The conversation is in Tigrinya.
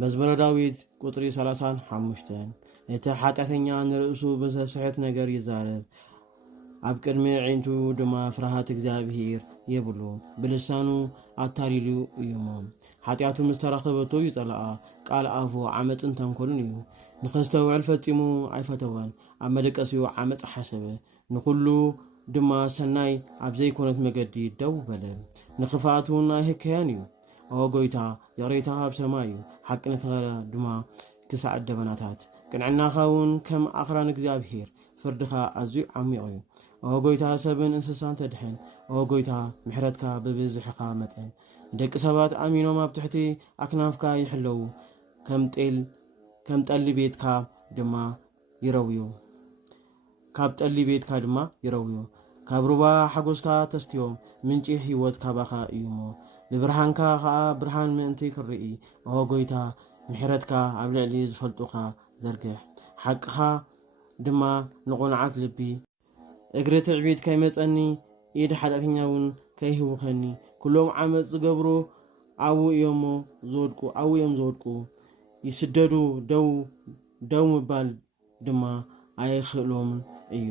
መዝሙረ ዳዊት ቁጥሪ 35 እቲ ኃጢአተኛ ንርእሱ በዘስሕት ነገር ይዛረብ ኣብ ቅድሚ ዒንቱ ድማ ፍርሃት እግዚአብሔር የብሉ ብልሳኑ ኣታሊሉ እዩሞ ኃጢአቱ ምስተረኸበቶ ይጸልአ ቃል ኣፉ ዓመፅን ተንኮልን እዩ ንኸስተውዕል ፈጺሙ ኣይፈተወን ኣብ መደቀሲኡ ዓመፅ ሓሰበ ንኹሉ ድማ ሰናይ ኣብ ዘይኮነት መገዲ ደው በለ ንኽፍኣቱን ኣይህከያን እዩ ጎይታ የሬታ ኣብ ሰማይ ሓቂ ነተኸረ ድማ ክሳዕ ደበናታት ቅንዕናኻውን ከም ኣኽራን እግዚአብሔር ፍርድኻ ኣዝዩ ዓሚቕ እዩ ጎይታ ሰብን እንስሳን ተድሕን ጎይታ ምሕረትካ ብብዝሕኻ መጠን ደቂ ሰባት ኣሚኖም ኣብ ትሕቲ ኣክናፍካ ይሕለዉ ከም ጠሊ ቤትካ ድማ ይረውዩ ካብ ሩባ ሓጎስካ ተስትዮም ምንጪ ህይወት ካባኻ እዩሞ ብብርሃንካ ኸዓ ብርሃን ምእንቲ ክርኢ ጎይታ ምሕረትካ ኣብ ልዕሊ ዝፈልጡኻ ዘርግሕ ሓቅኻ ድማ ንቑንዓት ልቢ እግሪ ትዕቢት ከይመፀኒ ኢድ ኃጢአተኛውን ከይህውኸኒ ኩሎም ዓመፅ ዝገብሩ ኣብኡ እዮም ዝወድቁ ይስደዱ ደው ምባል ድማ ኣይኽእሎም እዩ